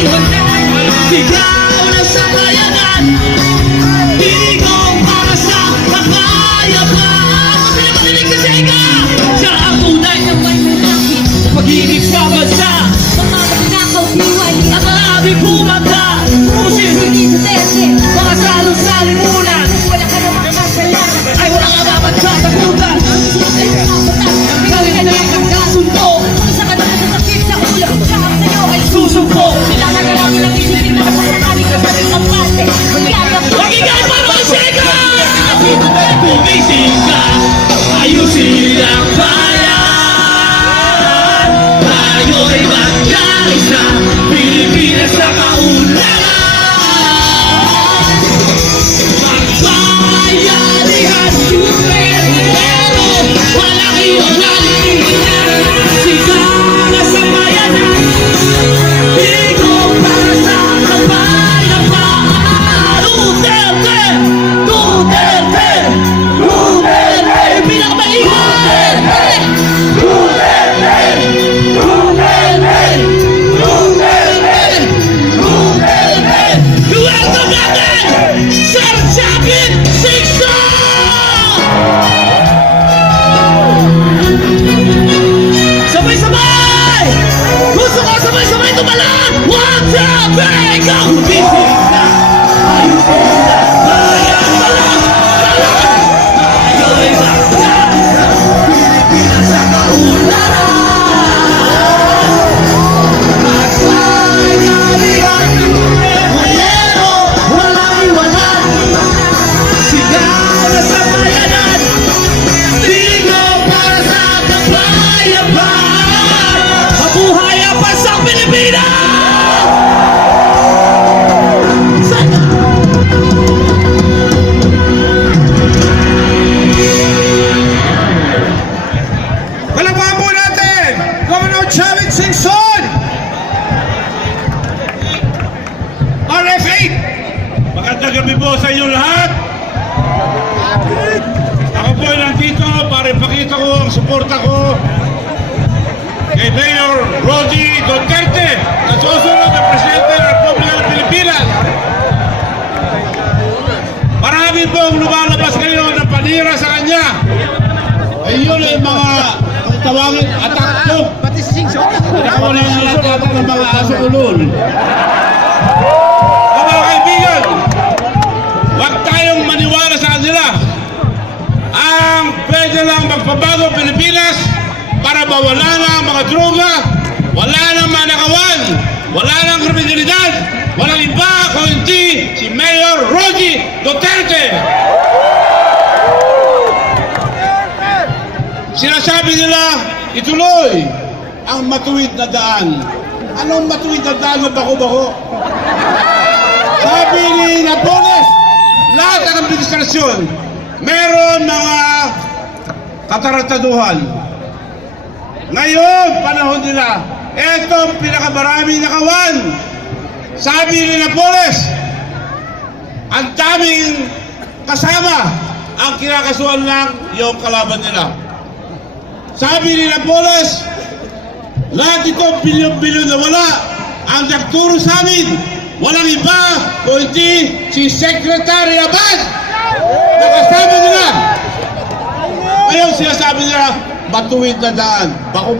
Sigaw na sa bayanan, digong para sa kapayapaan. Sino marinig sa sega? Siya ang tunay na may malaki sa pag-ibig sa bansa. Mga magnakaw diway, At marami pumanda, pusin hindi sa tete. mga salong salimunan. Wala ka namang kasalanan. Ay wala nga dapat sa takutan. Susunod ka patas, Galing na lang ang kasundo, isa ka naman sa sakit sa ulo. Lahat sa'yo ay susuko. kailangan na lang ilang isipin na masasali ka sa rin ang parte. Magyaya po. Magigay pa mga sega! Gumising ka, ayusin ang bayan. Tayo'y magkaisa, Pilipinas sa kaunlaran. Magbayanihan, pero walang iwanan. Sigaw na sa bayanan, digong para sa kapayapaan. Duterte! Duterte! Duterte! Pinakamaingay! Duterte! Duterte! Duterte! Duterte! Welcome natin, Sir Jackie Sixto! Sabay-sabay! Gusto ko sabay-sabay tumalan! 1, 2, 3, go! Gising na! Ayusin na! Bayan! Talan! Talan! Tayo'y magkaisa, Pilipinas sa kaunlaran! Magbayanihan, Mayero, walang iwanan! Sigaw na sa bayanan, digong para sa kapayapaan! Mabuhay ang bansang Pilipinas! Palakpakan po natin, Governor Chavit Singson! RF8! Magandang gabi po sa inyo lahat. Ako po ay nandito para ipakita ko ang suporta ko kay Mayor Rodi Duterte na susunod na Presidente ng Republika ng Pilipinas. Marami pong lumalabas ngayon ng panira sa kanya. Ayun ay mga tawagin attack dog. Pati si Singson. Ako na yung natatak ng mga aso ulol. Mga kaibigan, huwag tayong maniwala sa kanila. Ang pwede lang magpabago ang Pilipinas para mawala na ang mga droga, wala na manakawan, wala na kriminalidad, walang iba kung hindi si Mayor Rodi Duterte. Sinasabi nila, ituloy ang matuwid na daan. Anong matuwid na daan na bako-bako? Sabi ni Napoles, lahat ng administrasyon, meron mga katarantaduhan. Ngayon, panahon nila, etong pinakamarami nakawan. Sabi ni Napoles, ang daming kasama, ang kinakasuhan lang yung kalaban nila. Sabi ni Napoles, lahat ito bilyon-bilyon na wala. Ang nagturo sa amin, walang iba kung hindi si Secretary Abad. Nakasama nila. Ngayon sinasabi nila, matuwid na daan. Bako